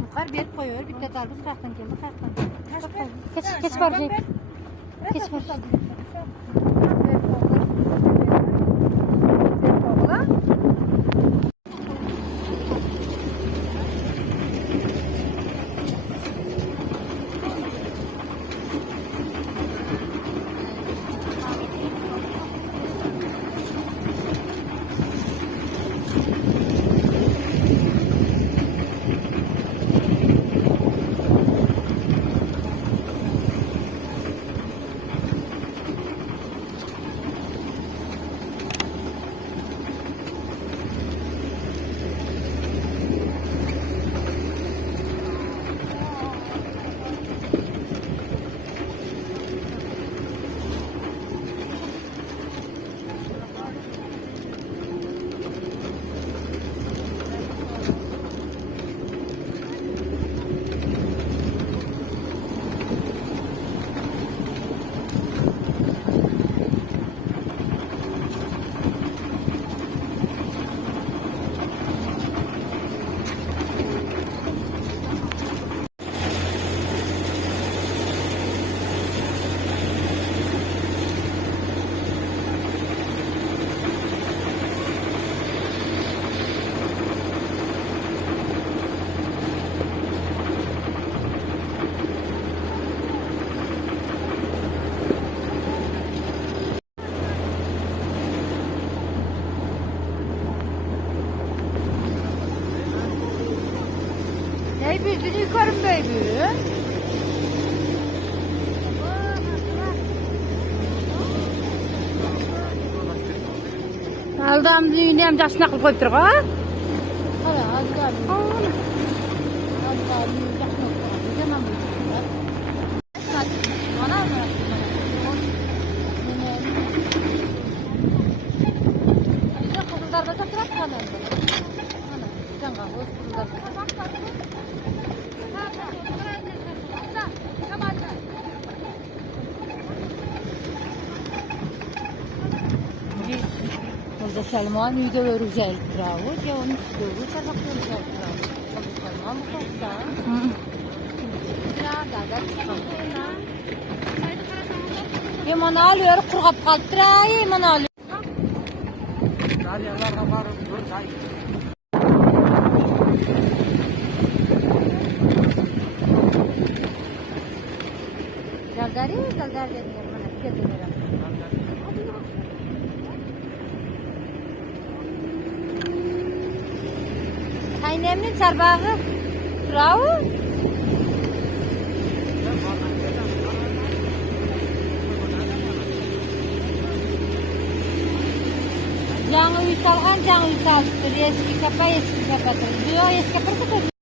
Yukarı bir koyuyor, bir de daldı, kalktın geldi, kalktın. Geç barcayı. Geç barcayı. Baby, yukarım baby. Aldam düğünüm yaşına kıl koyup durga. Hala azgar. Selman uyda örücek bravo. Ya onu istiyoruz. Çarpaklı olacak bravo. Selman bu kadar. Ya da çıkamıyor. Yaman alıyor, kurgap kalıptır ha. Yaman alıyor. Zaldari yaman yapıyor. Annemnin çarbağı bravo. Jangan uysalkan, jangan uysal. Eski kapatır. Diyor eski kapatır.